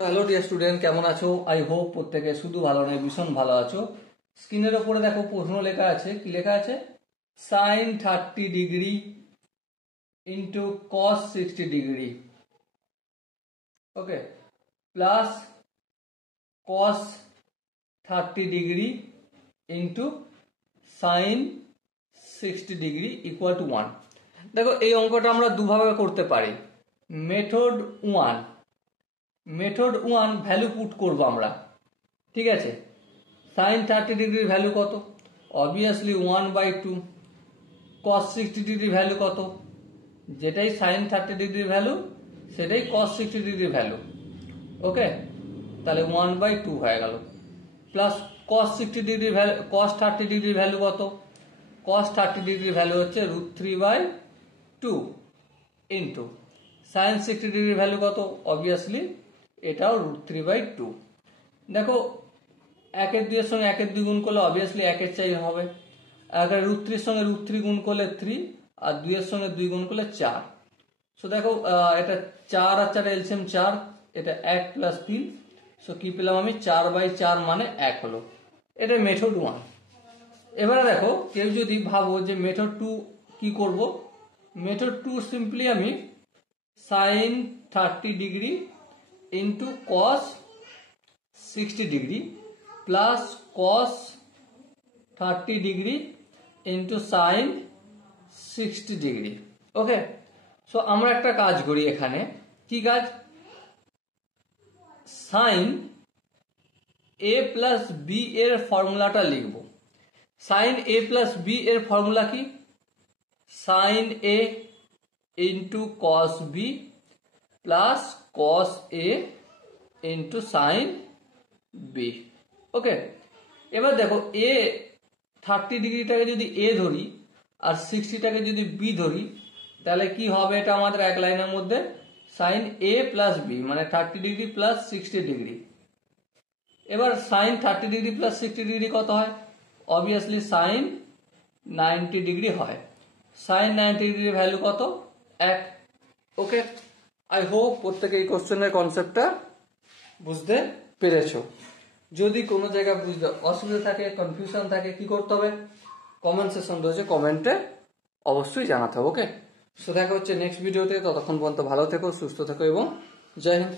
Hello dear student, কেমন আছো? I hope প্রত্যেকে শুধু ভালো নয় ভীষণ ভালো আছো। স্ক্রিনের ওপরে দেখো প্রশ্ন লেখা আছে। কি লেখা আছে? Sine 30 degree into cos 60 degree, okay, plus cos 30 degree into sine 60 degree equal to 1। দেখো এই অঙ্কটা আমরা দুভাবে করতে পারি। মেথড ওয়ান ভ্যালু পুট করবো আমরা, ঠিক আছে। সাইন 30 ডিগ্রির ভ্যালু কত? অবভিয়াসলি 1/2। কস 60 ডিগ্রির ভ্যালু কত? যেটাই সাইন 30 ডিগ্রির ভ্যালু সেটাই কস 60 ডিগ্রির ভ্যালু, ওকে। তাহলে 1/2 হয়ে গেল। প্লাস কস 60 ডিগ্রির ভ্যালু, কস 30 ডিগ্রির ভ্যালু কত? কস 30 ডিগ্রির ভ্যালু হচ্ছে √3/2 ইন্টু সাইন 60 ডিগ্রির ভ্যালু কত? অবভিয়াসলি এটাও √3/2। দেখো একের দুইয়ের সঙ্গে একের দুই গুণ করলে অবভিয়াসলি একের চাই হবে। একের √3 সঙ্গে √3 গুণ করলে 3, আর দুইয়ের সঙ্গে 2 গুণ করলে 4। সো দেখো এটা 4 আর 4 এলসিএম 4, এটা 1 প্লাস 3। সো কি পেলাম আমি? 4/4 মানে 1 হলো। এটা মেথড 1। এবারে দেখো কেউ যদি ভাবো যে মেথড 2 কি করব, মেথড 2 সিম্পলি আমি sine 30 degree into cos 60 degree plus cos 30 degree into sine 60 degree, okay. So আমরা একটা কাজ করি এখানে। কি কাজ? সাইন এ প্লাস বি এর ফর্মুলাটা লিখব। সাইন এ প্লাস বি এর ফর্মুলা কি? Sine A into cos B plus cos A into sine B, okay. এবার দেখো এ 30 ডিগ্রিটাকে যদি এ ধরি আর 60টাকে যদি বি ধরি, তাহলে কি হবে? এটা আমাদের এক লাইনের মধ্যে সাইন এ প্লাস বি মানে 30 ডিগ্রি প্লাস 60 ডিগ্রি। এবার সাইন 30 ডিগ্রি প্লাস 60 ডিগ্রি কত হয়? অবভিয়াসলি সাইন 90 ডিগ্রি হয়। সাইন 90 ডিগ্রির ভ্যালু কত? 1, ওকে। আই হোপ প্রত্যেকে এই কোশ্চেনের কনসেপ্টটা বুঝতে পেরেছো। যদি কোনো জায়গায় বুঝতে অসুবিধা থাকে, কনফিউশন থাকে, কি করতে হবে? কমেন্ট সেকশন রয়েছে, কমেন্টে অবশ্যই জানাতে হবে, ওকে। সো দেখা হচ্ছে নেক্সট ভিডিওতে। ততক্ষণ পর্যন্ত ভালো থেকো, সুস্থ থেকো এবং জয় হিন্দ।